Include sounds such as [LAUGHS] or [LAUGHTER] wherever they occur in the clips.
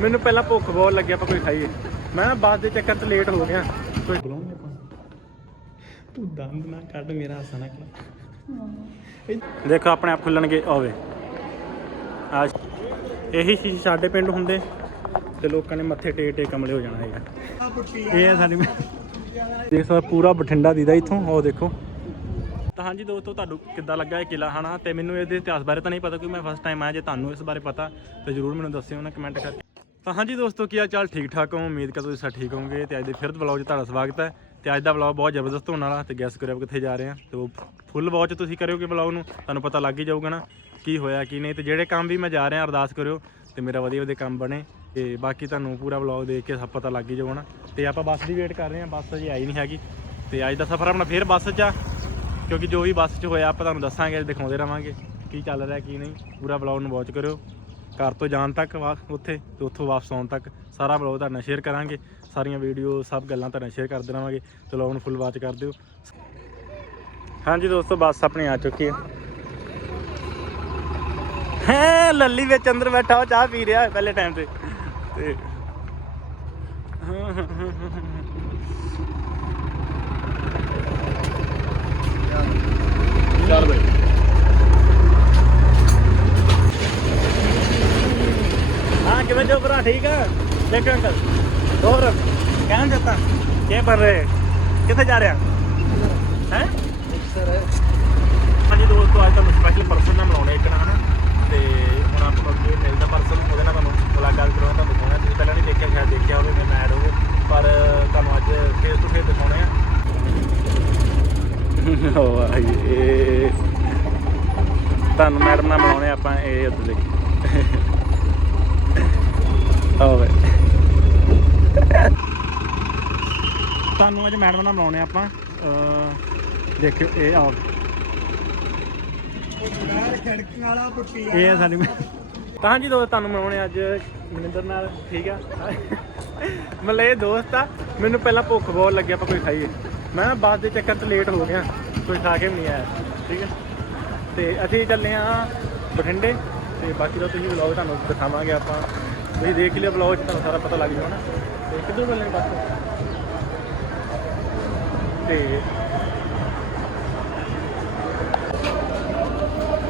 ਮੈਨੂੰ ਪਹਿਲਾਂ ਭੁੱਖ ਬਹੁਤ ਲੱਗੀ ਆਪਾਂ ਕੋਈ ਖਾਈਏ। ਮੈਂ ਨਾ ਬੱਸ ਦੇ ਚੱਕਰ 'ਚ ਲੇਟ ਹੋ ਗਿਆ। ਕੋਈ ਬੁਲਾਉਂਗੇ ਆਪਾਂ ਤੂੰ ਦੰਦ ਨਾ ਕੱਢ ਮੇਰਾ ਹੱਸਣਾ ਕਿ ਦੇਖੋ ਆਪਣੇ ਆਪ ਖੁੱਲਣਗੇ ਆਵੇ ਆ ਇਹੀ ਚੀਜ਼ ਸਾਡੇ ਪਿੰਡ ਹੁੰਦੇ ਤੇ ਲੋਕਾਂ ਨੇ ਮੱਥੇ ਟੇਕ ਟੇਕ ਕਮਲੇ ਹੋ ਜਾਣਾ ਹੈਗਾ। ਇਹ ਹੈ ਸਾਡੀ ਦੇਖ ਸਕਦੇ ਪੂਰਾ ਬਠਿੰਡਾ ਦੀਦਾ ਇੱਥੋਂ ਉਹ ਦੇਖੋ। ਤਾਂ ਹਾਂਜੀ ਦੋਸਤੋ ਤੁਹਾਨੂੰ ਕਿੱਦਾਂ ਲੱਗਾ ਇਹ ਕਿਲਾ ਹਨਾ? ਤੇ ਮੈਨੂੰ ਇਹਦੇ ਇਤਿਹਾਸ ਬਾਰੇ ਤਾਂ ਨਹੀਂ ਪਤਾ ਕਿਉਂਕਿ ਮੈਂ ਫਸਟ ਟਾਈਮ ਆਇਆ ਜੇ ਤੁਹਾਨੂੰ ਇਸ ਬਾਰੇ ਪਤਾ ਤਾਂ ਜਰੂਰ ਮੈਨੂੰ ਦੱਸਿਓ ਨਾ ਕਮੈਂਟ ਕਰਕੇ। ਤਾਂ ਹਾਂਜੀ ਦੋਸਤੋ, ਕੀ ਹਾਲ ਚਾਲ? ਠੀਕ ਠਾਕ ਹੋ? ਉਮੀਦ ਕਰਦਾ ਤੁਸੀਂ ਸਭ ਠੀਕ ਹੋਵੋਗੇ ਤੇ ਅੱਜ ਦੇ ਫਿਰ ਵਲੌਗ 'ਚ ਤੁਹਾਡਾ ਸਵਾਗਤ ਹੈ। ਤੇ ਅੱਜ ਦਾ ਵਲੌਗ ਬਹੁਤ ਜ਼ਬਰਦਸਤ ਹੋਣ ਵਾਲਾ ਤੇ ਗੈਸ ਕਰਿਓ ਕਿੱਥੇ ਜਾ ਰਹੇ ਹਾਂ ਤੇ ਉਹ ਫੁੱਲ ਵਾਚ ਤੁਸੀਂ ਕਰਿਓਗੇ ਵਲੌਗ ਨੂੰ, ਤੁਹਾਨੂੰ ਪਤਾ ਲੱਗ ਹੀ ਜਾਊਗਾ ਨਾ ਕੀ ਹੋਇਆ, ਕੀ ਨਹੀਂ। ਤੇ ਜਿਹੜੇ ਕੰਮ ਵੀ ਮੈਂ ਜਾ ਰਿਹਾ, ਅਰਦਾਸ ਕਰਿਓ ਤੇ ਮੇਰਾ ਵਧੀਆ ਵਧੀਆ ਕੰਮ ਬਣੇ। ਤੇ ਬਾਕੀ ਤੁਹਾਨੂੰ ਪੂਰਾ ਵਲੌਗ ਦੇਖ ਕੇ ਸਭ ਪਤਾ ਲੱਗ ਹੀ ਜਾਊਗਾ ਨਾ। ਤੇ ਆਪਾਂ ਬੱਸ ਦੀ ਵੇਟ ਕਰ ਰਹੇ ਹਾਂ, ਬੱਸ ਅਜੇ ਆਈ ਨਹੀਂ ਹੈਗੀ। ਤੇ ਅੱਜ ਦਾ ਸਫ਼ਰ ਆਪਣਾ ਫੇਰ ਬੱਸ 'ਚ ਆ, ਕਿਉਂਕਿ ਜੋ ਵੀ ਬੱਸ 'ਚ ਹੋਇਆ ਆਪਾਂ ਤੁਹਾਨੂੰ ਦੱਸਾਂਗੇ, ਦਿਖਾਉਂਦੇ ਰਵਾਂਗੇ ਕੀ ਚੱਲ ਰਿਹਾ, ਕੀ ਨਹੀਂ। ਪੂਰਾ ਵਲੌਗ ਨੂੰ ਵਾਚ ਕਰਿਓ। ਘਰ ਤੋਂ ਜਾਣ ਤੱਕ ਵਾ ਉੱਥੇ ਤੇ ਉੱਥੋਂ ਵਾਪਸ ਆਉਣ ਤੱਕ ਸਾਰਾ ਵਲੌਗ ਤੁਹਾਡੇ ਨਾਲ ਸ਼ੇਅਰ ਕਰਾਂਗੇ। ਸਾਰੀਆਂ ਵੀਡੀਓ ਸਭ ਗੱਲਾਂ ਤੁਹਾਡੇ ਨਾਲ ਸ਼ੇਅਰ ਕਰਦੇ ਰਵਾਂਗੇ ਚਲੋ ਵਲੌਗ ਫੁੱਲ ਵਾਚ ਕਰ ਦਿਓ। ਹਾਂਜੀ ਦੋਸਤੋ, ਬੱਸ ਆਪਣੀ ਆ ਚੁੱਕੀ ਹੈ ਹੈ, ਲੱਲੀ ਵਿੱਚ ਅੰਦਰ ਬੈਠਾ ਉਹ ਚਾਹ ਪੀ ਰਿਹਾ ਹੈ ਪਹਿਲੇ ਟਾਈਮ ਤੇ। ਤੇ ਚੱਲ ਬਈ। हाँ किਵੇਂ ਜੋ ਭਰਾ ਠੀਕ ਆ? ਦੇਖੋ ਅੰਕਲ। ਹੋਰ? ਕਹਿਣ ਦਿੱਤਾ। ਕੀ ਬਣ ਰਹੇ? ਕਿੱਥੇ ਜਾ ਰਿਹਾ? ਹੈ? ਹਾਂਜੀ ਦੋਸਤੋ ਅੱਜ ਤੁਹਾਨੂੰ ਸਪੈਸ਼ਲ ਪਰਸਨ ਨਾਲ ਮਿਲਾਉਣਾ ਇੱਕ ਨਾ ਤੇ ਹੁਣ ਆਪਾਂ ਨੂੰ ਅੱਗੇ ਮਿਲਦਾ ਪਰਸਨ ਉਹਦੇ ਨਾਲ ਤੁਹਾਨੂੰ ਮੁਲਾਕਾਤ ਕਰਾਉਣਾ ਤੁਹਾਨੂੰ ਦਿਖਾਉਣਾ ਤੁਸੀਂ ਪਹਿਲਾਂ ਨਹੀਂ ਦੇਖਿਆ ਸ਼ਾਇਦ ਦੇਖਿਆ ਹੋਵੇ ਮੈਂ ਐਡ ਹੋਵੇ ਪਰ ਤੁਹਾਨੂੰ ਅੱਜ ਫੇਸ ਟੂ ਫੇਸ ਦਿਖਾਉਣੇ ਆ [LAUGHS] ਹੋ ਆਈ ਇਹ ਤੁਹਾਨੂੰ ਮੈਡਮ ਨਾਲ ਮਿਲਾਉਣੇ ਆਪਾਂ ਇਹ ਉੱਤੇ ਦੇਖੀ। ਹੋਵੇ ਤੁਹਾਨੂੰ ਅੱਜ ਮੈਡਮ ਨਾਲ ਮਿਲਾਉਣੇ ਆਪਾਂ ਦੇਖਿਓ, ਇਹ ਆਓ। ਇਹ ਹੈ ਸਾਡੀ ਤਾਂ ਹਾਂਜੀ ਦੋਸਤ, ਤੁਹਾਨੂੰ ਮਿਲਾਉਣੇ ਅੱਜ ਮਨਿੰਦਰ ਨਾਲ, ਠੀਕ ਆ? ਮਤਲਬ ਇਹ ਦੋਸਤ ਆ, ਮੈਨੂੰ ਪਹਿਲਾਂ ਭੁੱਖ ਬਹੁਤ ਲੱਗੀ, ਆਪਾਂ ਕੋਈ ਖਾਈਏ। ਮੈਂ ਨਾ ਬੱਸ ਦੇ ਚੱਕਰ 'ਚ ਲੇਟ ਹੋ ਗਿਆ, ਕੋਈ ਖਾ ਕੇ ਵੀ ਨਹੀਂ ਆਇਆ, ਠੀਕ ਹੈ ਤੇ ਅਸੀਂ ਚੱਲੇ ਆ ਬਠਿੰਡੇ, ਤੇ ਬਾਕੀ ਦਾ ਤੁਸੀਂ ਵਲੌਗ ਤੁਹਾਨੂੰ ਦਿਖਾਵਾਂਗੇ ਆਪਾਂ। ਤੁਸੀਂ ਦੇਖ ਲਿਓ ਵਲੌਗ 'ਚ ਤੁਹਾਨੂੰ ਸਾਰਾ ਪਤਾ ਲੱਗ ਜਾਣਾ ਤੇ ਕਿੱਧਰ ਚੱਲੇ ਬੱਸ ਤੇ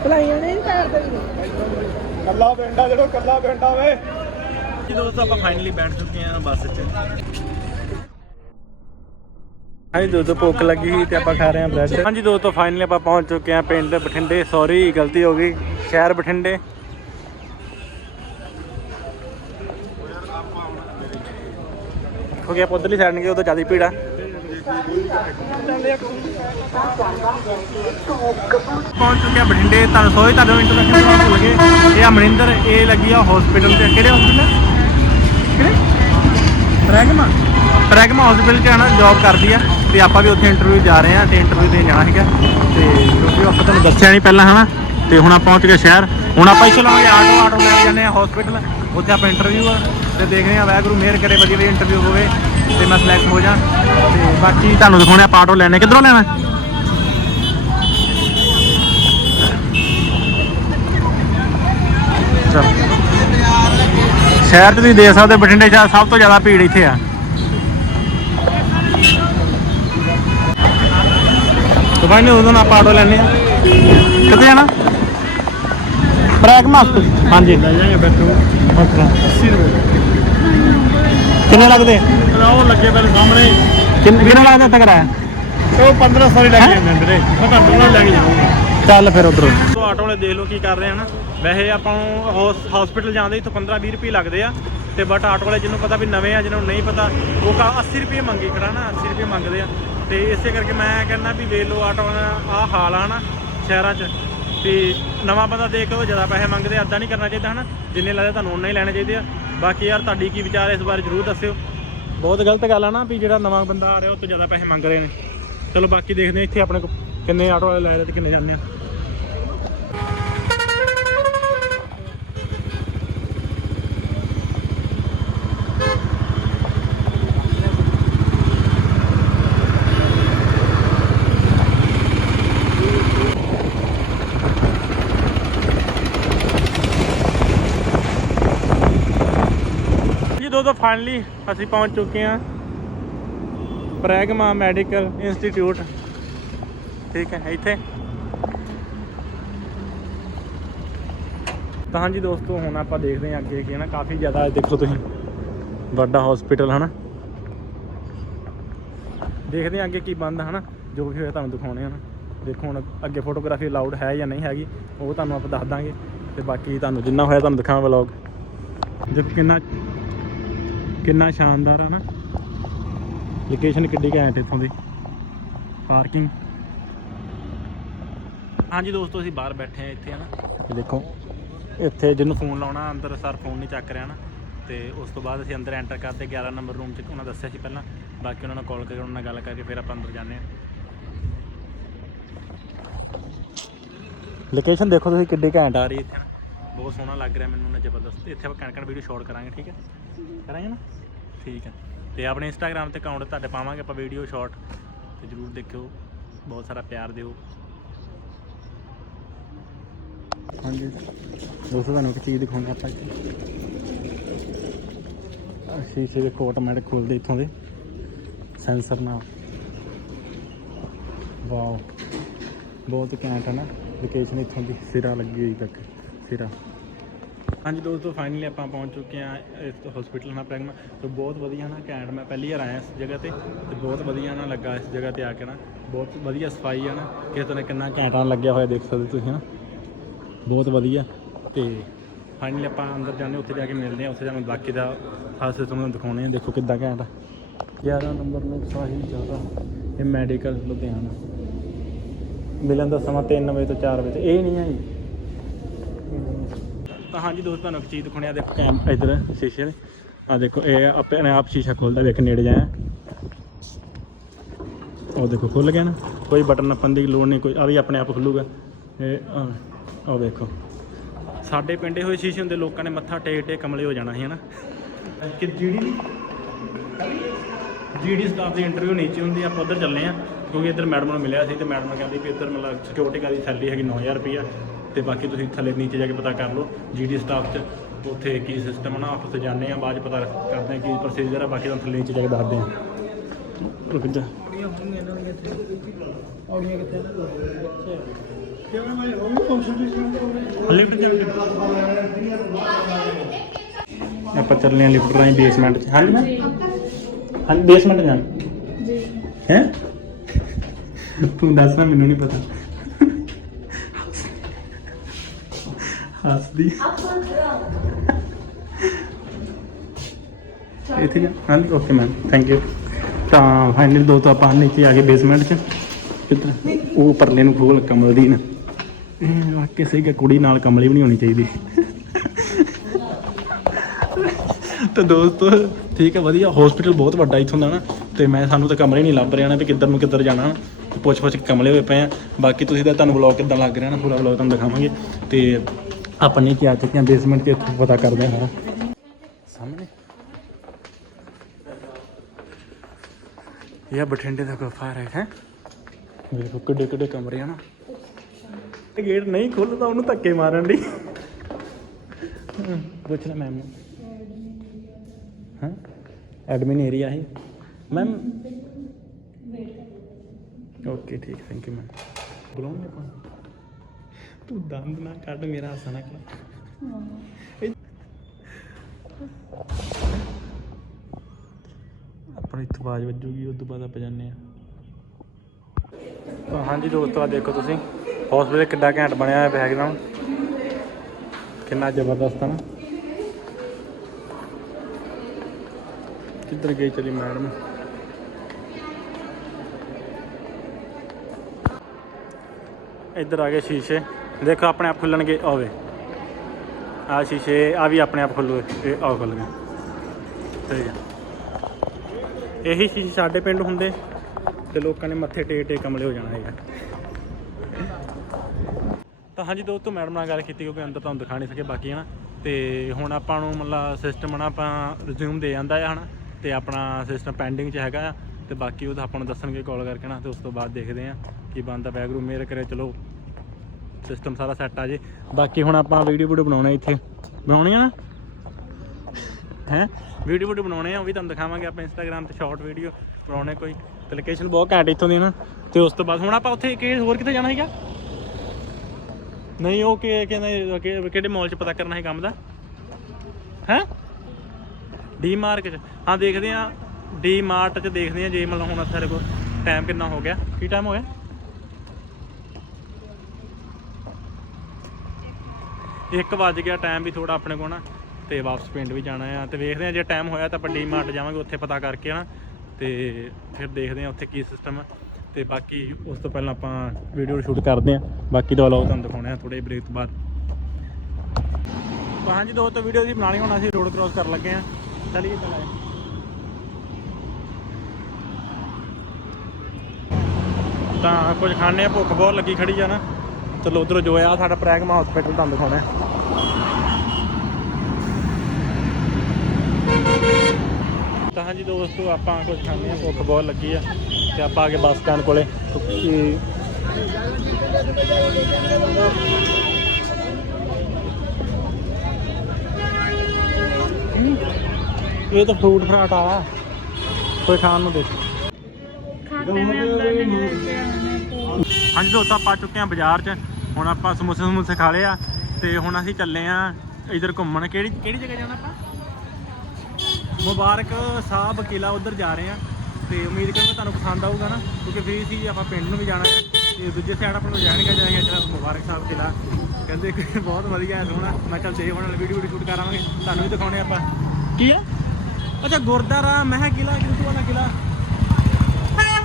ਭਲਾਈਆਂ ਨਹੀਂ ਕਰਦੇ ਕੱਲਾ ਪਿੰਡਾ ਜਿਹੜੋ ਕੱਲਾ ਪਿੰਡਾ ਵੇ। ਜੀ ਦੋਸਤੋ ਆਪਾਂ ਫਾਈਨਲੀ ਬੈਠ ਚੁੱਕੇ ਹਾਂ ਬੱਸ 'ਚ। ਹਾਂਜੀ ਦੋਸਤੋ ਭੁੱਖ ਲੱਗੀ ਸੀ ਤੇ ਆਪਾਂ ਖਾ ਰਹੇ ਹਾਂ ਬ੍ਰੈਡ ਹਾਂਜੀ ਦੋਸਤੋ ਫਾਈਨਲੀ ਆਪਾਂ ਪਹੁੰਚ ਚੁੱਕੇ ਹਾਂ ਪਿੰਡ ਬਠਿੰਡੇ। ਸੌਰੀ ਗਲਤੀ ਹੋ ਗਈ। ਸ਼ਹਿਰ ਬਠਿੰਡੇ। ਹੋ ਗਿਆ ਉਧਰਲੀ ਸਾਈਡ ਨਹੀਂ ਉਧਰ ਜ਼ਿਆਦਾ ਭੀੜ ਆ। ਪਹੁੰਚ ਚੁੱਕੇ ਆ ਬਠਿੰਡੇ। ਤੁਹਾਨੂੰ ਸੋਈ ਤੁਹਾਨੂੰ ਇੰਟਰੋਡਕਸ਼ਨ ਕਰਾਉਣ ਭੁੱਲ ਗਏ ਇਹ ਆ ਮਨਿੰਦਰ ਇਹ ਲੱਗੀ ਆ ਹਸਪੀਟਲ ਤੇ। ਕਿਹੜੇ ਹਸਪੀਟਲ ਕਿਹੜੇ? ਪ੍ਰੈਗਮਾ। ਪ੍ਰੈਗਮਾ ਹਸਪੀਟਲ 'ਚ ਆਣਾ ਜੌਬ ਕਰਦੀ ਆ। ਤੇ ਆਪਾਂ ਵੀ ਉੱਥੇ ਇੰਟਰਵਿਊ ਜਾ ਰਹੇ ਆ ਤੇ ਇੰਟਰਵਿਊ ਦੇਣ ਜਾਣਾ ਹੈਗਾ ਤੇ ਕਿਉਂਕਿ ਆਪਾਂ ਤੁਹਾਨੂੰ ਦੱਸਿਆ ਨਹੀਂ ਪਹਿਲਾਂ, ਹਨਾ? ਤੇ ਹੁਣ ਆਪਾਂ ਪਹੁੰਚ ਗਏ ਸ਼ਹਿਰ। ਹੁਣ ਆਪਾਂ ਇੱਥੇ ਲਾਵਾਂਗੇ ਆਟੋ ਆਟੋ ਲੈ ਜਾਂਦੇ ਆ ਹਸਪੀਟਲ ਉੱਥੇ ਆਪਾਂ ਇੰਟਰਵਿਊ ਆ ਤੇ ਦੇਖਦੇ ਆ ਵਾਹਿਗੁਰੂ ਮਿਹਰ ਕਰੇ, ਵਧੀਆ ਵਧੀਆ ਇੰਟਰਵਿਊ ਹੋਵੇ ਤੇ ਮੈਂ ਸਿਲੈਕਟ ਹੋ ਜਾ। ਤੇ ਬਾਕੀ ਤੁਹਾਨੂੰ ਦਿਖਾਉਣੇ ਆਪਾਂ ਆਟੋ ਲੈਣੇ। ਕਿੱਧਰੋਂ ਲੈਣਾ? ਸ਼ਹਿਰ 'ਚ ਤੁਸੀਂ ਦੇਖ ਸਕਦੇ ਹੋ, ਬਠਿੰਡੇ 'ਚ ਸਭ ਤੋਂ ਜ਼ਿਆਦਾ ਭੀੜ ਇੱਥੇ ਆ। ਤਾਂ ਭਾਈ ਨੇ ਉਦੋਂ ਆਪਾਂ ਆਟੋ ਲੈਣੇ ਆ। ਕਿੱਥੇ ਜਾਣਾ? ਹਾਂਜੀ। ਲੈ ਅੱਛਾ 80 ਰੁਪਏ। ਕਿੰਨੇ ਲੱਗਦੇ? ਉਹ ਲੱਗੇ ਪਹਿਲੇ ਸਾਹਮਣੇ। ਕਿੰਨੇ ਕਿੰਨੇ ਲੱਗਦਾ ਕਰਾਇਆ? ਉਹ 15 ਸਾਰੀ ਲੱਗ ਜਾਂਦੇ ਅੰਦਰੇ ਮੈਂ ਤੁਹਾਨੂੰ ਨਾਲ ਲੈ ਕੇ ਜਾਊਂਗਾ। ਚੱਲ ਫਿਰ ਉਧਰੋਂ। ਸੋ ਆਟੋ ਵਾਲੇ ਦੇਖ ਲਓ ਕੀ ਕਰ ਰਹੇ ਹਨ ਵੈਸੇ ਆਪਾਂ ਨੂੰ ਹਸਪੀਟਲ ਜਾਂਦੇ ਇੱਥੋਂ 15 20 ਰੁਪਏ ਲੱਗਦੇ ਆ। ਤੇ ਬਟ ਆਟੋ ਵਾਲੇ ਜਿਹਨੂੰ ਪਤਾ ਵੀ ਨਵੇਂ ਆ ਜਿਹਨੂੰ ਨਹੀਂ ਪਤਾ ਉਹ ਕਾ 80 ਰੁਪਏ ਮੰਗੀ ਖੜਾ ਨਾ 80 ਰੁਪਏ ਮੰਗਦੇ ਆ। ਤੇ ਇਸੇ ਕਰਕੇ ਮੈਂ ਕਹਿੰਦਾ ਵੀ ਵੇਖ ਲਓ ਆਟੋ ਆ ਹਾਲ ਆ ਨਾ ਸ਼ਹਿਰਾਂ 'ਚ। ਤੇ ਨਵਾਂ ਬੰਦਾ ਦੇਖ ਕੇ ਉਹ ਜ਼ਿਆਦਾ ਪੈਸੇ ਮੰਗਦੇ ਅੱਧਾ ਨਹੀਂ ਕਰਨਾ ਚਾਹੀਦਾ ਹਨਾ। ਜਿੰਨੇ ਲੱਗਦੇ ਤੁਹਾਨੂੰ ਉਨਾ ਹੀ ਲੈਣੇ ਚਾਹੀਦੇ ਆ। ਬਾਕੀ ਯਾਰ, ਤੁਹਾਡੀ ਕੀ ਵਿਚਾਰ ਇਸ ਬਾਰੇ ਜਰੂਰ ਦੱਸਿਓ। ਬਹੁਤ ਗਲਤ ਗੱਲ ਆ ਨਾ ਵੀ ਜਿਹੜਾ ਨਵਾਂ ਬੰਦਾ ਆ ਰਿਹਾ, ਉਹ ਤੋਂ ਜ਼ਿਆਦਾ ਪੈਸੇ ਮੰਗ ਰਹੇ ਨੇ। ਚਲੋ, ਬਾਕੀ ਦੇਖਦੇ ਹਾਂ ਇੱਥੇ ਆਪਣੇ ਕੋਲ ਕਿੰਨੇ ਆਟੋ ਵਾਲੇ ਲੈ ਰਹੇ ਤੇ ਕਿੰਨੇ ਜਾਂਦੇ ਆ। ਦੋਸਤੋ ਫਾਈਨਲੀ ਅਸੀਂ ਪਹੁੰਚ ਚੁੱਕੇ ਹਾਂ ਪ੍ਰੈਗਮਾ ਮੈਡੀਕਲ ਇੰਸਟੀਚਿਊਟ ਠੀਕ ਹੈ, ਇੱਥੇ। ਤਾਂ ਹਾਂਜੀ ਦੋਸਤੋ, ਹੁਣ ਆਪਾਂ ਦੇਖਦੇ ਹਾਂ ਅੱਗੇ ਕੀ ਹੈ ਨਾ, ਕਾਫੀ ਜ਼ਿਆਦਾ ਦੇਖੋ ਤੁਸੀਂ, ਵੱਡਾ ਹਸਪੀਟਲ ਹਨਾ। ਦੇਖਦੇ ਹਾਂ ਅੱਗੇ ਕੀ ਬੰਦ ਹਨਾ। ਜੋ ਵੀ ਹੋਇਆ ਤੁਹਾਨੂੰ ਦਿਖਾਉਣੇ ਹਨ ਦੇਖੋ ਹੁਣ ਅੱਗੇ ਫੋਟੋਗ੍ਰਾਫੀ ਅਲਾਉਡ ਹੈ ਜਾਂ ਨਹੀਂ ਹੈਗੀ, ਉਹ ਤੁਹਾਨੂੰ ਆਪਾਂ ਦੱਸ ਦਾਂਗੇ। ਤੇ ਬਾਕੀ ਤੁਹਾਨੂੰ ਜਿੰਨਾ ਹੋਇਆ ਤੁਹਾਨੂੰ ਦਿਖਾਵਾਂ ਵਲੌਗ ਜੋ ਕਿੰਨਾ ਕਿੰਨਾ ਸ਼ਾਨਦਾਰ ਹੈ ਨਾ। ਲੋਕੇਸ਼ਨ ਕਿੱਡੀ ਘੈਂਟ ਇੱਥੋਂ ਦੀ। ਪਾਰਕਿੰਗ ਹਾਂਜੀ ਦੋਸਤੋ, ਅਸੀਂ ਬਾਹਰ ਬੈਠੇ ਆ ਇੱਥੇ ਹਨਾ ਇਹ ਦੇਖੋ, ਇੱਥੇ ਜਿਹਨੂੰ ਫੋਨ ਲਾਉਣਾ, ਅੰਦਰ ਸਰ ਫੋਨ ਨਹੀਂ ਚੱਕ ਰਿਹਾ ਨਾ। ਤੇ ਉਸ ਤੋਂ ਬਾਅਦ ਅਸੀਂ ਅੰਦਰ ਐਂਟਰ ਕਰਦੇ 11 ਨੰਬਰ ਰੂਮ 'ਚ ਉਹਨਾਂ ਦੱਸਿਆ ਸੀ ਪਹਿਲਾਂ। ਬਾਕੀ ਉਹਨਾਂ ਨਾਲ ਕਾਲ ਕਰਕੇ, ਉਹਨਾਂ ਨਾਲ ਗੱਲ ਕਰਕੇ ਫਿਰ ਆਪਾਂ ਅੰਦਰ ਜਾਂਦੇ ਹਾਂ। ਲੋਕੇਸ਼ਨ ਦੇਖੋ ਤੁਸੀਂ ਕਿੱਡੀ ਘੈਂਟ ਆ ਰਹੀ ਇੱਥੇ ਨਾ। ਬਹੁਤ ਸੋਹਣਾ ਲੱਗ ਰਿਹਾ ਮੈਨੂੰ ਨਾ ਜ਼ਬਰਦਸਤ। ਇੱਥੇ ਆਪਾਂ ਕਣ ਕਣ ਵੀਡੀਓ ਸ਼ਾਟ ਕਰਾਂਗੇ, ਠੀਕ ਹੈ। ਕਰਾਂਗੇ ਨਾ? ਠੀਕ ਹੈ। ਤੇ ਆਪਣੇ ਇੰਸਟਾਗ੍ਰam ਤੇ ਅਕਾਊਂਟ ਤੁਹਾਡੇ ਪਾਵਾਂਗੇ ਆਪਾਂ ਵੀਡੀਓ ਸ਼ਾਟ ਤੇ ਜਰੂਰ ਦੇਖਿਓ। ਬਹੁਤ ਸਾਰਾ ਪਿਆਰ ਦਿਓ। ਹਾਂਜੀ। ਦੋਸਤੋ, ਤੁਹਾਨੂੰ ਇੱਕ ਚੀਜ਼ ਦਿਖਾਉਂਦੇ ਆਪਾਂ ਇੱਥੇ। ਆਹ ਸ਼ੀਸ਼ੇ ਦੇ ਆਟੋਮੈਟਿਕ ਖੁੱਲਦੇ ਇੱਥੋਂ ਦੇ। ਸੈਂਸਰ ਨਾਲ। ਵਾਓ। ਬਹੁਤ ਕੈਂਟ ਹੈ ਨਾ। ਲੋਕੇਸ਼ਨ ਇੱਥੋਂ ਦੀ ਸਿਰਾ ਲੱਗੀ ਹੋਈ ਤੱਕ। ਸਿਰਾ। ਹਾਂਜੀ ਦੋਸਤੋ ਫਾਈਨਲੀ ਆਪਾਂ ਪਹੁੰਚ ਚੁੱਕੇ ਹਾਂ ਇਸ ਹਸਪੀਟਲ ਨਾਲ ਪ੍ਰੈਗਮਾ ਤੇ ਬਹੁਤ ਵਧੀਆ ਨਾ ਘੈਂਟ ਮੈਂ ਪਹਿਲੀ ਵਾਰ ਆਇਆ ਇਸ ਜਗ੍ਹਾ ਤੇ ਤੇ ਬਹੁਤ ਵਧੀਆ ਨਾ ਲੱਗਾ ਇਸ ਜਗ੍ਹਾ ਤੇ ਆ ਕੇ ਨਾ। ਬਹੁਤ ਵਧੀਆ ਸਫ਼ਾਈ ਆ ਨਾ, ਕਿਸੇ ਤਰ੍ਹਾਂ ਕਿੰਨਾ ਘੈਂਟਾ ਲੱਗਿਆ ਹੋਇਆ ਦੇਖ ਸਕਦੇ ਤੁਸੀਂ ਨਾ। ਬਹੁਤ ਵਧੀਆ। ਤੇ ਫਾਈਨਲੀ ਆਪਾਂ ਅੰਦਰ ਜਾਂਦੇ ਉੱਥੇ ਜਾ ਕੇ ਮਿਲਦੇ ਹਾਂ, ਉੱਥੇ ਜਾ ਕੇ ਬਾਕੀ ਦਾ ਖਾਸ ਤੁਹਾਨੂੰ ਦਿਖਾਉਣੇ ਆ ਦੇਖੋ ਕਿੱਦਾਂ ਘੈਂਟ ਆ। 11 ਨੰਬਰ ਨੂੰ ਸਾਹੀ ਜ਼ਿਆਦਾ ਇਹ ਮੈਡੀਕਲ ਲੁਧਿਆਣਾ। ਮਿਲਣ ਦਾ ਸਮਾਂ 3 ਵਜੇ ਤੋਂ 4 ਵਜੇ ਤੇ ਇਹ ਨਹੀਂ ਹੈ ਜੀ ਤਾਂ ਹਾਂਜੀ ਦੋਸਤ ਤੁਹਾਨੂੰ ਇੱਕ ਚੀਜ਼ ਦਿਖਾਉਣੀ ਆ। ਦੇਖੋ ਕੈਮ ਇਧਰ ਸ਼ੀਸ਼ੇ ਦੇ। ਆ ਦੇਖੋ ਇਹ ਆਪਣੇ ਆਪ ਸ਼ੀਸ਼ਾ ਖੁੱਲਦਾ ਵੇਖ ਨੇੜੇ ਜਾਇਆ ਉਹ ਦੇਖੋ ਖੁੱਲ ਗਿਆ ਨਾ। ਕੋਈ ਬਟਨ ਨੱਪਣ ਦੀ ਲੋੜ ਨਹੀਂ ਕੋਈ ਆ ਵੀ ਆਪਣੇ ਆਪ ਖੁੱਲੂਗਾ। ਇਹ ਆਹ, ਉਹ ਵੇਖੋ। ਸਾਡੇ ਪਿੰਡੇ ਹੋਏ ਸ਼ੀਸ਼ੇ ਹੁੰਦੇ ਲੋਕਾਂ ਨੇ ਮੱਥਾ ਟੇਕ ਟੇਕ ਕਮਲੇ ਹੋ ਜਾਣਾ ਸੀ ਹਨਾ? ਕਿ ਜੀਡੀ ਦੀ ਜੀਡੀ ਸਟਾਫ ਦੀ ਇੰਟਰਵਿਊ ਨੀਚੇ ਹੁੰਦੀ ਆਪਾਂ ਉਧਰ ਚੱਲੇ ਆ ਕਿਉਂਕਿ ਇੱਧਰ ਮੈਡਮ ਨੂੰ ਮਿਲਿਆ ਸੀ ਤੇ ਮੈਡਮ ਕਹਿੰਦੀ ਵੀ ਇੱਧਰ ਮਤਲਬ ਸਿਕਿਉਰਿਟੀ ਦੀ ਸੈਲਰੀ ਹੈਗੀ 9000 ਰੁਪਈਆ। ਤੇ ਬਾਕੀ ਤੁਸੀਂ ਥੱਲੇ ਨੀਚੇ ਜਾ ਕੇ ਪਤਾ ਕਰ ਲਓ ਜੀਡੀ ਸਟਾਫ 'ਚ ਉੱਥੇ ਕੀ ਸਿਸਟਮ ਹੈ ਨਾ ਉੱਥੇ ਜਾਂਦੇ ਆ ਬਾਅਦ 'ਚ ਪਤਾ ਕਰਦੇ ਆ ਕੀ ਪ੍ਰੋਸੀਜਰ ਆ ਬਾਕੀ ਤੁਹਾਨੂੰ ਥੱਲੇ ਨੀਚੇ ਜਾ ਕੇ ਦੱਸਦੇ ਆ। ਰੁਕ ਜਾ। ਲਿਫਟ ਜਾਂਦੇ ਆਪਾਂ ਚੱਲਨੇ ਆ ਲਿਫਟ ਰਾਹੀਂ ਬੇਸਮੈਂਟ 'ਚ। ਹਾਂਜੀ ਮੈਮ ਹਾਂਜੀ ਬੇਸਮੈਂਟ ਜਾਣ। ਜੀ। ਹੈ? ਤੂੰ ਦੱਸ ਨਾ ਮੈਨੂੰ ਨਹੀਂ ਪਤਾ। ਹੱਸਦੀ ਇੱਥੇ ਜਾ ਹਾਂਜੀ ਓਕੇ ਮੈਮ ਥੈਂਕ ਯੂ ਤਾਂ ਫਾਈਨਲ ਦੋ ਤਾਂ ਆਪਾਂ ਨੀਚੇ ਆ ਗਏ ਬੇਸਮੈਂਟ 'ਚ। ਕਿੱਧਰ ਉਹ ਪਰਲੇ ਨੂੰ ਖੋਲ ਕਮਲ ਦੀ ਨਾ। ਇਹ ਵਾਕਿਆ ਸਹੀ ਕਿ ਕੁੜੀ ਨਾਲ ਕਮਲੀ ਵੀ ਨਹੀਂ ਹੋਣੀ ਚਾਹੀਦੀ। ਤਾਂ ਦੋਸਤੋ ਠੀਕ ਹੈ ਵਧੀਆ। ਹਸਪੀਟਲ ਬਹੁਤ ਵੱਡਾ ਇੱਥੋਂ ਦਾ ਨਾ। ਤੇ ਮੈਂ ਸਾਨੂੰ ਤਾਂ ਕਮਰੇ ਨਹੀਂ ਲੱਭ ਰਿਹਾ ਨਾ ਵੀ ਕਿੱਧਰ ਨੂੰ ਕਿੱਧਰ ਜਾਣਾ। ਪੁੱਛ ਪੁੱਛ ਕਮਲੇ ਹੋਏ ਪਏ ਆ। ਬਾਕੀ ਤੁਸੀਂ ਤਾਂ ਤੁਹਾਨੂੰ ਵਲੌਗ ਕਿੱਦਾਂ ਲੱਗ ਰਿਹਾ ਨਾ ਪੂਰਾ ਵਲੌਗ ਤੁਹਾਨੂੰ ਦਿਖਾਵਾਂਗੇ। ਤੇ ਆਪਾਂ ਨੇ ਕੀ ਆ ਚੁੱਕੇ ਹਾਂ ਬੇਸਮੈਂਟ 'ਚ ਇੱਥੋਂ ਪਤਾ ਕਰਦੇ ਹਾਂ ਸਾਰਾ? ਸਾਹਮਣੇ। ਇਹ ਆ ਬਠਿੰਡੇ ਦਾ ਗੁਫਾ ਹੈ ਹੈ। ਵੇਖੋ ਕਿੱਡੇ ਕਿੱਡੇ ਕਮਰੇ ਆ ਨਾ। ਗੇਟ ਨਹੀਂ ਖੁੱਲਦਾ ਉਹਨੂੰ ਧੱਕੇ ਮਾਰਨ ਲਈ ਪੁੱਛ ਲੈ ਮੈਮ ਨੂੰ। ਹਾਂ? ਐਡਮਿਨ ਏਰੀਆ ਹੈ। ਮੈਮ ਓਕੇ ਠੀਕ ਥੈਂਕ ਯੂ ਮੈਮ ਬੁਲਾਉਂਗੇ ਆਪਾਂ। ਤੂੰ ਦੰਦ ਨਾ ਕੱਢ, ਮੇਰਾ ਹਾਸਾ ਨਾ ਕਰ ਆਪਣੀ ਇੱਥੋਂ ਆਵਾਜ਼ ਵੱਜੂਗੀ ਉਸ ਤੋਂ ਬਾਅਦ ਆਪਾਂ ਜਾਂਦੇ ਆ ਹਾਂਜੀ ਦੋਸਤੋ ਆ ਦੇਖੋ ਤੁਸੀਂ। ਹਸਪੀਟਲ ਕਿੱਡਾ ਘੈਂਟ ਬਣਿਆ ਹੋਇਆ ਬੈਕਗ੍ਰਾਉਂਡ ਕਿੰਨਾ ਜ਼ਬਰਦਸਤ ਹੈ ਨਾ। ਕਿੱਧਰ ਗਈ ਚਲੀ ਮੈਡਮ ਇੱਧਰ ਆ ਗਏ ਸ਼ੀਸ਼ੇ। ਦੇਖੋ, ਆਪਣੇ ਆਪ ਖੁੱਲਣਗੇ ਆਵੇ ਆ ਸ਼ੀਸ਼ੇ ਆ ਵੀ ਆਪਣੇ ਆਪ ਖੁੱਲੂ ਇਹ ਆ ਖੁੱਲ ਗਏ। ਠੀਕ ਹੈ ਇਹੀ ਸ਼ੀਸ਼ੇ ਸਾਡੇ ਪਿੰਡ ਹੁੰਦੇ, ਤੇ ਲੋਕਾਂ ਨੇ ਮੱਥੇ ਟੇਕ ਟੇਕ ਕਮਲੇ ਹੋ ਜਾਣਾ ਹੈਗਾ। ਤਾਂ ਹਾਂਜੀ ਦੋਸਤੋ, ਮੈਡਮ ਨਾਲ ਗੱਲ ਕੀਤੀ, ਕਿਉਂਕਿ ਅੰਦਰ ਤੁਹਾਨੂੰ ਦਿਖਾ ਨਹੀਂ ਸਕੇ ਬਾਕੀ, ਹਨਾ? ਤੇ ਹੁਣ ਆਪਾਂ ਨੂੰ ਮਤਲਬ ਸਿਸਟਮ ਨਾ ਆਪਾਂ ਰਿਜ਼ਿਊਮ ਦੇ ਜਾਂਦਾ ਹੈ ਹਨਾ? ਤੇ ਆਪਣਾ ਸਿਸਟਮ ਪੈਂਡਿੰਗ 'ਚ ਹੈਗਾ ਆ, ਤੇ ਬਾਕੀ ਉਹ ਤਾਂ ਆਪਾਂ ਨੂੰ ਦੱਸਣਗੇ ਕਾਲ ਕਰਕੇ ਨਾ ਤੇ ਉਸ ਤੋਂ ਬਾਅਦ ਦੇਖਦੇ ਆ, ਕੀ ਬਣਦਾ ਬੈਗਰੂ ਮੇਰੇ ਕਰੇ, ਚਲੋ। ਸਿਸਟਮ ਸਾਰਾ ਸੈੱਟ ਆ ਜੇ। ਬਾਕੀ ਹੁਣ ਆਪਾਂ ਵੀਡੀਓ ਵੀਡੀਓ ਬਣਾਉਣਾ ਇੱਥੇ। ਬਣਾਉਣੀ ਆ ਨਾ? ਹੈ? ਵੀਡੀਓ ਵੀਡੀਓ ਬਣਾਉਣੇ ਆ, ਉਹ ਵੀ ਤੁਹਾਨੂੰ ਦਿਖਾਵਾਂਗੇ ਆਪਾਂ ਇੰਸਟਾਗ੍ਰam ਤੇ ਸ਼ਾਰਟ ਵੀਡੀਓ ਬਣਾਉਣੇ ਕੋਈ। ਤੇ ਲੋਕੇਸ਼ਨ ਬਹੁਤ ਘੈਂਟ ਇੱਥੋਂ ਦੀ ਨਾ। ਤੇ ਉਸ ਤੋਂ ਬਾਅਦ ਹੁਣ ਆਪਾਂ ਉੱਥੇ ਕਿ ਹੋਰ ਕਿਤੇ ਜਾਣਾ ਹੈਗਾ ਨਹੀਂ, ਉਹ ਕਿ ਕਹਿੰਦੇ ਕਿਹੜੇ ਮਾਲ 'ਚ ਪਤਾ ਕਰਨਾ ਹੈ ਕੰਮ ਦਾ? ਹੈ? ਡੀ ਮਾਰਕ 'ਚ। ਹਾਂ, ਦੇਖਦੇ ਆ। ਡੀ ਮਾਰਟ 'ਚ ਦੇਖਦੇ ਆ ਜੇ ਮਤਲਬ ਹੁਣ ਸਾਡੇ ਕੋਲ ਟਾਈਮ ਕਿੰਨਾ ਹੋ ਗਿਆ। ਕੀ ਟਾਈਮ ਹੋ ਗਿਆ ਇੱਕ ਵੱਜ ਗਿਆ ਟਾਈਮ ਵੀ ਥੋੜਾ ਆਪਣੇ ਕੋਲ ਨਾ, ਤੇ ਵਾਪਸ ਪਿੰਡ ਵੀ ਜਾਣਾ ਆ, ਤੇ ਵੇਖਦੇ ਆ ਜੇ ਟਾਈਮ ਹੋਇਆ ਤਾਂ ਆਪਾਂ ਡੀ ਮਾਰਟ ਜਾਵਾਂਗੇ ਉੱਥੇ ਪਤਾ ਕਰਕੇ ਨਾ ਤੇ ਫਿਰ ਦੇਖਦੇ ਆ ਉੱਥੇ ਕੀ ਸਿਸਟਮ ਹੈ ਤੇ ਬਾਕੀ ਉਸ ਤੋਂ ਪਹਿਲਾਂ ਆਪਾਂ ਵੀਡੀਓ ਸ਼ੂਟ ਕਰਦੇ ਆ, ਬਾਕੀ ਦਾ ਵਲੌਗ ਤੁਹਾਨੂੰ ਦਿਖਾਉਣੇ ਆ ਥੋੜੇ ਬ੍ਰੇਕ ਤੋਂ ਬਾਅਦ। ਤਾਂ ਹਾਂਜੀ ਦੋਸਤੋ ਵੀਡੀਓ ਦੀ ਬਣਾਣੀ ਹੁਣ ਅਸੀਂ ਰੋਡ ਕ੍ਰਾਸ ਕਰਨ ਲੱਗੇ ਆ। ਚਲਿਏ ਚਲਾਏ ਤਾਂ ਕੁਝ ਖਾਣੇ ਆ, ਭੁੱਖ ਬਹੁਤ ਲੱਗੀ ਖੜੀ ਆ ਨਾ। ਚਲੋ ਉਧਰ ਜੋ ਆ ਸਾਡਾ ਪ੍ਰੈਗਮਾ ਹਸਪੀਟਲ ਤੁਹਾਨੂੰ ਦਿਖਾਉਣਾ ਤਾਂ ਹਾਂਜੀ ਦੋਸਤੋ, ਆਪਾਂ ਕੁਝ ਖਾਣੇ ਆ ਭੁੱਖ ਬਹੁਤ ਲੱਗੀ ਆ, ਤੇ ਆਪਾਂ ਆ ਕੇ ਬੱਸ ਸਟੈਂਡ ਕੋਲੇ। ਇਹ ਤਾਂ ਫਰੂਟ ਫਰਾਟ ਆ ਕੋਈ ਖਾਣ ਨੂੰ ਦੇ। ਖਾਤੇ ਮੈਂ ਅੰਦਰ ਨਹੀਂ ਲੱਗਿਆ ਹਾਂਜੀ ਦੋਸਤੋ ਆਪਾਂ ਆ ਚੁੱਕੇ ਆ ਬਾਜ਼ਾਰ 'ਚ। ਹੁਣ ਆਪਾਂ ਸਮੋਸੇ ਸਮੋਸੇ ਖਾ ਲਏ ਆ ਤੇ ਹੁਣ ਅਸੀਂ ਚੱਲੇ ਆ ਇਧਰ ਘੁੰਮਣ। ਕਿਹੜੀ ਕਿਹੜੀ ਜਗ੍ਹਾ ਜਾਣਾ ਆਪਾਂ? ਮੁਬਾਰਕ ਸਾਹਿਬ ਕਿਲਾ ਉਧਰ ਜਾ ਰਹੇ ਆ ਤੇ ਉਮੀਦ ਕਰਾਂਗਾ ਤੁਹਾਨੂੰ ਪਸੰਦ ਆਊਗਾ ਨਾ ਕਿਉਂਕਿ ਫ੍ਰੀ ਸੀ ਆਪਾਂ ਪਿੰਡ ਨੂੰ ਵੀ ਜਾਣਾ ਹੈ। ਤੇ ਦੂਜੇ ਸਾਈਡ ਆਪਾਂ ਨੂੰ ਜਾਣਗੇ ਜਾਏਗਾ ਜਿਹੜਾ ਮੁਬਾਰਕ ਸਾਹਿਬ ਕਿਲਾ ਕਹਿੰਦੇ ਕਿ ਬਹੁਤ ਵਧੀਆ ਹੈ ਸੋਹਣਾ। ਮੈਂ ਚੱਲ ਦੇਖ ਹੁਣ ਵੀਡੀਓ ਵੀਡੀਓ ਸ਼ੂਟ ਕਰਾਂਗੇ ਤੁਹਾਨੂੰ ਵੀ ਦਿਖਾਉਣੇ ਆਪਾਂ। ਕੀ ਆ? ਅੱਛਾ ਗੁਰਦਾਰਾ ਮਹਿ ਕਿਲਾ ਕਿੰਤੂ ਵਾਲਾ ਕਿਲਾ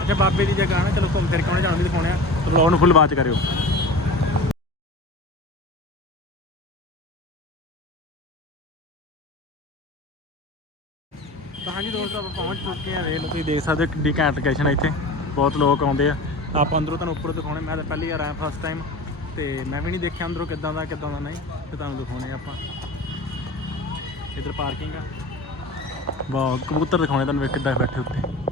ਅੱਛਾ ਬਾਬੇ ਦੀ ਜਗ੍ਹਾ ਨਾ, ਚਲੋ ਘੁੰਮ ਫਿਰ ਕੇ ਆਉਣੇ, ਜਾਣ ਵੀ ਦਿਖਾਉਣੇ ਆ। ਤੇ ਵਲੌਗ ਨੂੰ ਫੁੱਲ ਬਾਤ ਕਰਿਓ। ਤਾਂ ਹਾਂਜੀ ਦੋਸਤੋ, ਆਪਾਂ ਪਹੁੰਚ ਚੁੱਕੇ ਆ, ਵੇਖ ਲਓ, ਤੁਸੀਂ ਦੇਖ ਸਕਦੇ ਹੋ ਕਿੰਨੀ ਘੈਂਟ ਲੋਕੇਸ਼ਨ ਹੈ ਇੱਥੇ। ਬਹੁਤ ਲੋਕ ਆਉਂਦੇ ਆ। ਆਪਾਂ ਅੰਦਰੋਂ ਤੁਹਾਨੂੰ ਉੱਪਰੋਂ ਦਿਖਾਉਣੇ, ਮੈਂ ਤਾਂ ਪਹਿਲੀ ਵਾਰ ਆਇਆ ਫਸਟ ਟਾਈਮ ਤੇ ਮੈਂ ਵੀ ਨਹੀਂ ਦੇਖਿਆ ਅੰਦਰੋਂ ਕਿੱਦਾਂ ਦਾ ਕਿੱਦਾਂ ਦਾ ਨਹੀਂ, ਤੇ ਤੁਹਾਨੂੰ ਦਿਖਾਉਣੇ ਆਪਾਂ। ਇੱਧਰ ਪਾਰਕਿੰਗ ਆ। ਵਾਹ, ਕਬੂਤਰ ਦਿਖਾਉਣੇ ਤੁਹਾਨੂੰ, ਵੇਖ ਕਿੱਦਾਂ ਬੈਠੇ ਉੱਤੇ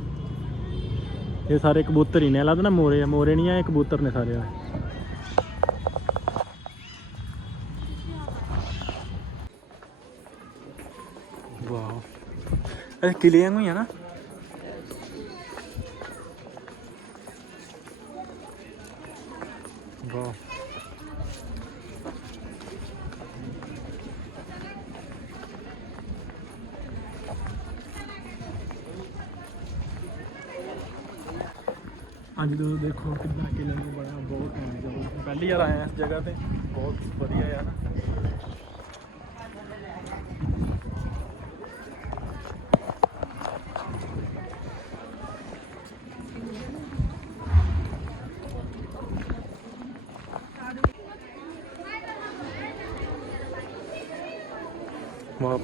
ਇਹ ਸਾਰੇ ਕਬੂਤਰ ਹੀ ਨੇ ਲੱਗਦਾ ਨਾ ਮੋਰੇ ਆ, ਮੋਰੇ ਨਹੀਂ ਆ, ਇਹ ਕਬੂਤਰ ਨੇ ਸਾਰੇ ਆ। ਵਾਓ। ਇਹ ਕਿਲੇ ਵਾਂਗੂ ਹੀ ਆ ਨਾ। ਵਾਓ। ਅੱਜ ਤੋਂ ਦੇਖੋ ਕਿੰਨਾ ਕਿਲੇ ਨੂੰ ਬੜਾ ਬਹੁਤ ਟਾਈਮ ਜਦੋਂ ਪਹਿਲੀ ਵਾਰ ਆਇਆ ਇਸ ਜਗ੍ਹਾ ਤੇ, ਬਹੁਤ ਵਧੀਆ ਯਾਰ।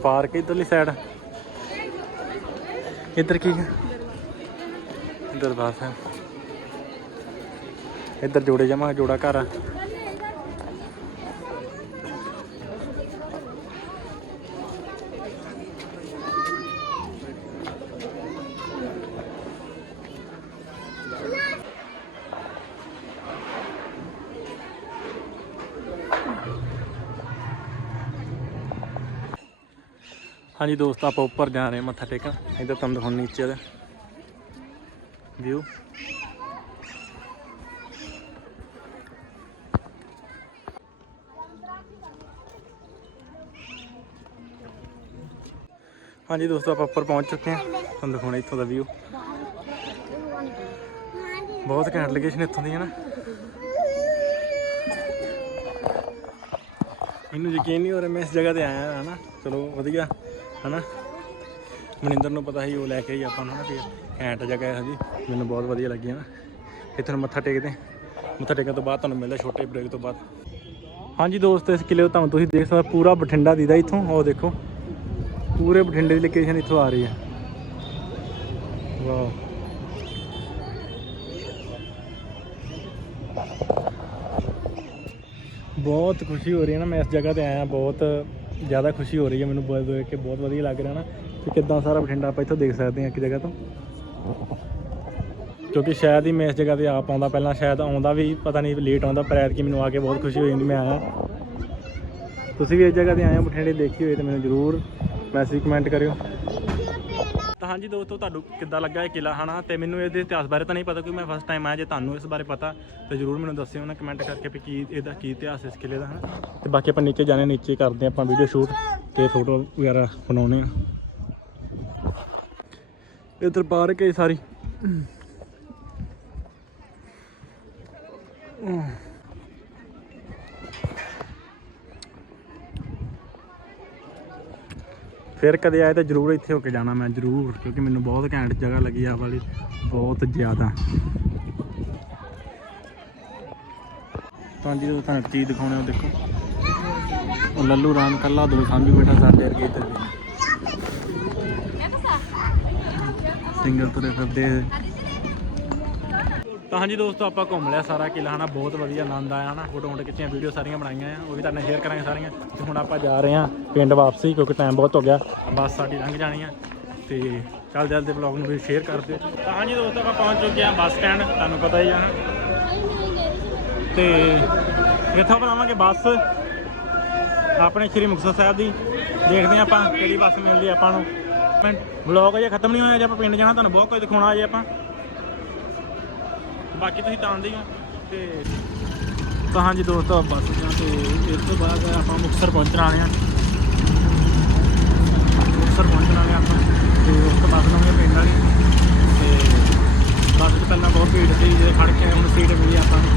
ਪਾਰਕ ਇਧਰਲੀ ਸਾਈਡ ਇੱਧਰ ਕੀ ਹੈ? ਇੱਧਰ ਬਾਸ ਇੱਧਰ ਜੋੜੇ ਜਮਾ, ਜੋੜਾ ਘਰ ਆ। ਹਾਂਜੀ ਦੋਸਤ, ਆਪਾਂ ਉੱਪਰ ਜਾ ਰਹੇ ਹਾਂ ਮੱਥਾ ਟੇਕਣ। ਇੱਧਰ ਤੁਹਾਨੂੰ ਦਿਖਾਉਣ ਨੀਚੇ ਦਾ। ਵਿਊ ਹਾਂਜੀ ਦੋਸਤੋ, ਆਪਾਂ ਉੱਪਰ ਪਹੁੰਚ ਚੁੱਕੇ ਹਾਂ। ਤੁਹਾਨੂੰ ਦਿਖਾਉਣਾ ਇੱਥੋਂ ਦਾ ਵਿਊ ਬਹੁਤ ਘੈਂਟ ਲੋਕੇਸ਼ਨ ਇੱਥੋਂ ਦੀ ਹੈ ਨਾ। ਮੈਨੂੰ ਯਕੀਨ ਨਹੀਂ ਹੋ ਰਿਹਾ ਮੈਂ ਇਸ ਜਗ੍ਹਾ ਤੇ ਆਇਆ ਹਾਂ ਨਾ ਚਲੋ, ਵਧੀਆ, ਹਨਾ? ਮਨਿੰਦਰ ਨੂੰ ਪਤਾ ਸੀ, ਉਹ ਲੈ ਕੇ ਹੀ ਆਪਾਂ ਨੂੰ ਨਾ ਵੀ ਘੈਂਟ ਜਗ੍ਹਾ ਹੈ ਜੀ ਮੈਨੂੰ ਬਹੁਤ ਵਧੀਆ ਲੱਗੀ ਨਾ ਇੱਥੇ ਨੂੰ ਮੱਥਾ ਟੇਕਦੇ ਮੱਥਾ ਟੇਕਣ ਤੋਂ ਬਾਅਦ ਤੁਹਾਨੂੰ ਮਿਲਦਾ ਛੋਟੇ ਬ੍ਰੇਕ ਤੋਂ ਬਾਅਦ। ਹਾਂਜੀ ਦੋਸਤ, ਇਸ ਕਿਲੇ ਤੋਂ ਤੁਹਾਨੂੰ ਤੁਸੀਂ ਦੇਖ ਸਕਦੇ ਹੋ, ਪੂਰਾ ਬਠਿੰਡਾ ਦੀਦਾ ਇੱਥੋਂ। ਉਹ ਦੇਖੋ। ਪੂਰੇ ਬਠਿੰਡੇ ਦੀ ਲੋਕੇਸ਼ਨ ਇੱਥੋਂ ਆ ਰਹੀ ਹੈ। ਵਾਓ। ਬਹੁਤ ਖੁਸ਼ੀ ਹੋ ਰਹੀ ਹੈ ਨਾ, ਮੈਂ ਇਸ ਜਗ੍ਹਾ ਤੇ ਆਇਆ, ਬਹੁਤ ਜ਼ਿਆਦਾ ਖੁਸ਼ੀ ਹੋ ਰਹੀ ਹੈ ਮੈਨੂੰ ਬਹੁਤ ਦੇਖ ਕੇ, ਬਹੁਤ ਵਧੀਆ ਲੱਗ ਰਿਹਾ ਨਾ। ਕਿ ਕਿੱਦਾਂ ਸਾਰਾ ਬਠਿੰਡਾ ਆਪਾਂ ਇੱਥੋਂ ਦੇਖ ਸਕਦੇ ਹਾਂ ਇੱਕ ਜਗ੍ਹਾ ਤੋਂ। ਕਿਉਂਕਿ ਸ਼ਾਇਦ ਹੀ ਮੈਂ ਇਸ ਜਗ੍ਹਾ ਤੇ ਆ ਪਾਉਂਦਾ ਪਹਿਲਾਂ ਸ਼ਾਇਦ ਆਉਂਦਾ ਵੀ, ਪਤਾ ਨਹੀਂ ਲੇਟ ਆਉਂਦਾ, ਪਰ ਐਤਕੀ ਮੈਨੂੰ ਆ ਕੇ ਬਹੁਤ ਖੁਸ਼ੀ ਹੋਈ ਜਾਂਦੀ ਮੈਂ ਆਇਆ। ਤੁਸੀਂ ਵੀ ਇਸ ਜਗ੍ਹਾ ਤੇ ਆਏ ਹੋ, ਬਠਿੰਡੇ ਦੇਖੀ ਹੋਈ ਤਾਂ ਮੈਨੂੰ ਜ਼ਰੂਰ ਮੈਸੇਜ ਕਮੈਂਟ ਕਰਿਓ। ਤਾਂ ਹਾਂਜੀ ਦੋਸਤੋ, ਤੁਹਾਨੂੰ ਕਿੱਦਾਂ ਲੱਗਾ ਇਹ ਕਿਲਾ ਹਨਾ? ਤੇ ਮੈਨੂੰ ਇਹਦੇ ਇਤਿਹਾਸ ਬਾਰੇ ਤਾਂ ਨਹੀਂ ਪਤਾ, ਕਿਉਂਕਿ ਮੈਂ ਫਸਟ ਟਾਈਮ ਆਇਆ, ਜੇ ਤੁਹਾਨੂੰ ਇਸ ਬਾਰੇ ਪਤਾ, ਤੇ ਜਰੂਰ ਮੈਨੂੰ ਦੱਸਿਓ ਨਾ, ਕਮੈਂਟ ਕਰਕੇ ਵੀ ਕੀ ਇਹਦਾ ਕੀ ਇਤਿਹਾਸ ਇਸ ਕਿਲੇ ਦਾ, ਹਨਾ? ਤੇ ਬਾਕੀ ਆਪਾਂ ਨੀਚੇ ਜਾਣੇ, ਨੀਚੇ ਕਰਦੇ ਆਪਾਂ ਵੀਡੀਓ ਸ਼ੂਟ ਤੇ ਫੋਟੋ ਵਗੈਰਾ ਬਣਾਉਣੇ ਆ ਇਧਰ ਪਾਰਕ ਹੈ ਸਾਰੀ। ਫਿਰ ਕਦੇ ਆਏ ਤਾਂ ਜਰੂਰ ਇੱਥੇ ਹੋ ਕੇ ਜਾਣਾ ਮੈਂ ਜਰੂਰ ਕਿਉਂਕਿ ਮੈਨੂੰ ਬਹੁਤ ਘੈਂਟ ਜਗ੍ਹਾ ਲੱਗੀ ਆ ਵਾਲੀ ਬਹੁਤ ਜ਼ਿਆਦਾ। ਤਾਂ ਜੀ ਉਹ ਤੁਹਾਨੂੰ ਚੀਜ਼ ਦਿਖਾਉਣੇ ਉਹ ਦੇਖੋ। ਉਹ ਲੱਲੂ ਰਾਮ ਕੱਲਾ ਦੋ ਸਾਂਭੀ ਬੈਠਾ ਸਾਡੇ ਵਰਗੇ ਇੱਧਰ ਸਿੰਗਲ ਤੁਰੇ ਫਿਰਦੇ। ਤਾਂ ਹਾਂਜੀ ਦੋਸਤੋ, ਆਪਾਂ ਘੁੰਮ ਲਿਆ ਸਾਰਾ ਕਿਲਾ ਹਨਾ, ਬਹੁਤ ਵਧੀਆ ਆਨੰਦ ਆਇਆ, ਹਨਾ ਫੋਟੋ ਫੋਟੋ ਖਿੱਚੀਆਂ, ਵੀਡੀਓ ਸਾਰੀਆਂ ਬਣਾਈਆਂ ਆ, ਉਹ ਵੀ ਤੁਹਾਨੂੰ ਸ਼ੇਅਰ ਕਰਾਂਗੇ ਸਾਰੀਆਂ। ਤੇ ਹੁਣ ਆਪਾਂ ਜਾ ਰਹੇ ਹਾਂ ਪਿੰਡ ਵਾਪਸੀ, ਕਿਉਂਕਿ ਟਾਈਮ ਬਹੁਤ ਹੋ ਗਿਆ, ਬੱਸ ਸਾਡੀ ਲੰਘ ਜਾਣੀ ਆ, ਤੇ ਚੱਲ ਜਲਦੀ ਵਲੌਗ ਨੂੰ ਵੀ ਸ਼ੇਅਰ ਕਰ ਦਿਓ। ਤਾਂ ਹਾਂਜੀ ਦੋਸਤੋ, ਆਪਾਂ ਪਹੁੰਚ ਚੁੱਕੇ ਹਾਂ ਬੱਸ ਸਟੈਂਡ, ਤੁਹਾਨੂੰ ਪਤਾ ਹੀ ਆ ਤੇ ਇੱਥੋਂ ਬਣਾਵਾਂਗੇ ਬੱਸ? ਆਪਣੇ ਸ਼੍ਰੀ ਮੁਕਤਸਰ ਸਾਹਿਬ ਦੀ। ਦੇਖਦੇ ਹਾਂ ਆਪਾਂ ਕਿਹੜੀ ਬੱਸ ਮਿਲਦੀ ਆ ਆਪਾਂ ਨੂੰ। ਵਲੌਗ ਅਜੇ ਖਤਮ ਨਹੀਂ ਹੋਇਆ, ਜੇ ਆਪਾਂ ਪਿੰਡ ਜਾਣਾ, ਤੁਹਾਨੂੰ ਬਹੁਤ ਕੁਝ ਦਿਖਾਉਣਾ ਅਜੇ ਆਪਾਂ। ਬਾਕੀ ਤੁਸੀਂ ਤਾਂ ਹੀ ਹੋ ਤੇ ਤਾਂ ਹਾਂਜੀ ਦੋਸਤੋ ਬੱਸ ਜਾਂ ਤੇ ਇਸ ਤੋਂ ਬਾਅਦ ਆਪਾਂ ਮੁਕਤਸਰ ਪਹੁੰਚਣ ਵਾਲੇ ਹਾਂ। ਮੁਕਤਸਰ ਪਹੁੰਚਣ ਵਾਲੇ ਆਪਾਂ ਤੇ ਉਸ ਤੋਂ ਬਾਅਦ ਲਾਉਂਗੇ ਪਿੰਡ ਵਾਲੀ। ਤੇ ਬੱਸ 'ਚ ਪਹਿਲਾਂ ਬਹੁਤ ਭੀੜ ਸੀ ਜੇ ਖੜ ਕੇ ਹੁਣ ਸੀਟ ਮਿਲੀ ਆਪਾਂ ਨੂੰ।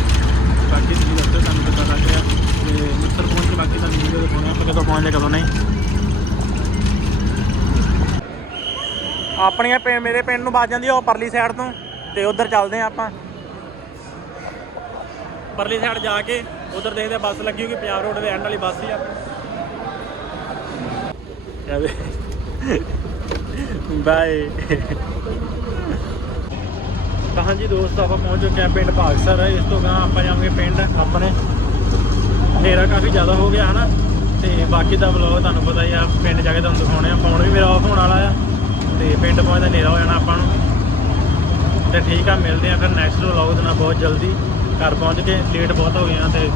ਬਾਕੀ ਤੁਸੀਂ ਦੱਸੋ, ਤੁਹਾਨੂੰ ਕਿੱਦਾਂ ਲੱਗ ਰਿਹਾ। ਤੇ ਮੁਕਤਸਰ ਪਹੁੰਚ ਕੇ ਬਾਕੀ ਤੁਹਾਨੂੰ ਵੀਡੀਓ ਦਿਖਾਉਣਾ ਆਪਾਂ ਕਦੋਂ ਪਹੁੰਚਦੇ ਕਦੋਂ ਨਹੀਂ। ਆਪਣੀਆਂ ਮੇਰੇ ਪਿੰਡ ਨੂੰ ਵੱਜ ਜਾਂਦੀ ਆ ਉਹ ਪਰਲੀ ਸਾਈਡ ਤੋਂ, ਤੇ ਉਧਰ ਚੱਲਦੇ ਆ ਆਪਾਂ। ਪਰਲੀ ਸਾਈਡ ਜਾ ਕੇ ਉਧਰ ਦੇਖਦੇ ਆ ਬੱਸ ਲੱਗੀ ਹੋਊਗੀ, ਪੰਜਾਬ ਰੋਡ ਦੇ ਐਂਡ ਵਾਲੀ ਬੱਸ ਹੀ ਆ। ਕਹਦੇ ਬਾਏ। ਤਾਂ ਹਾਂਜੀ ਦੋਸਤ, ਆਪਾਂ ਪਹੁੰਚ ਚੁੱਕੇ ਹਾਂ ਪਿੰਡ ਭਾਗਸਰ। ਇਸ ਤੋਂ ਗਾਂ ਆਪਾਂ ਜਾਵਾਂਗੇ ਪਿੰਡ ਆਪਣੇ। ਹਨੇਰਾ ਕਾਫੀ ਜ਼ਿਆਦਾ ਹੋ ਗਿਆ, ਹਨਾ? ਤੇ ਬਾਕੀ ਦਾ ਵਲੌਗ ਤੁਹਾਨੂੰ ਪਤਾ ਹੀ ਆ, ਪਿੰਡ ਜਾ ਕੇ ਤੁਹਾਨੂੰ ਦਿਖਾਉਣੇ ਆ। ਫੋਨ ਵੀ ਮੇਰਾ ਆਫ ਹੋਣ ਵਾਲਾ ਆ। ਤੇ ਪਿੰਡ ਪਹੁੰਚਦਾ ਹਨੇਰਾ ਹੋ ਜਾਣਾ ਆਪਾਂ ਨੂੰ। ਤੇ ਠੀਕ ਆ, ਮਿਲਦੇ ਆ ਫਿਰ ਨੈਕਸਟ ਵਲੌਗ ਦੇ ਨਾਲ ਬਹੁਤ ਜਲਦੀ। ਘਰ ਪਹੁੰਚ ਕੇ ਲੇਟ ਬਹੁਤ ਹੋ ਗਏ ਆ ਤੇ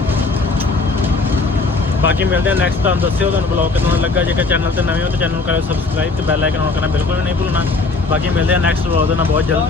ਬਾਕੀ ਮਿਲਦੇ ਆ ਨੈਕਸਟ ਤੁਹਾਨੂੰ ਦੱਸਿਓ, ਤੁਹਾਨੂੰ ਵਲੌਗ ਕਿਦਾਂ ਲੱਗਾ। ਜੇਕਰ ਚੈਨਲ ਤੇ ਨਵੇਂ ਹੋ ਤਾਂ ਚੈਨਲ ਨੂੰ ਕਰੋ ਸਬਸਕ੍ਰਾਈਬ ਤੇ ਬੈਲ ਆਈਕਨ ਆਨ ਕਰਨਾ ਬਿਲਕੁਲ ਵੀ ਨਹੀਂ ਭੁੱਲਣਾ। ਬਾਕੀ ਮਿਲਦੇ ਆ ਨੈਕਸਟ ਵਲੌਗ ਦੇ ਨਾਲ, ਬਹੁਤ ਜਲਦੀ।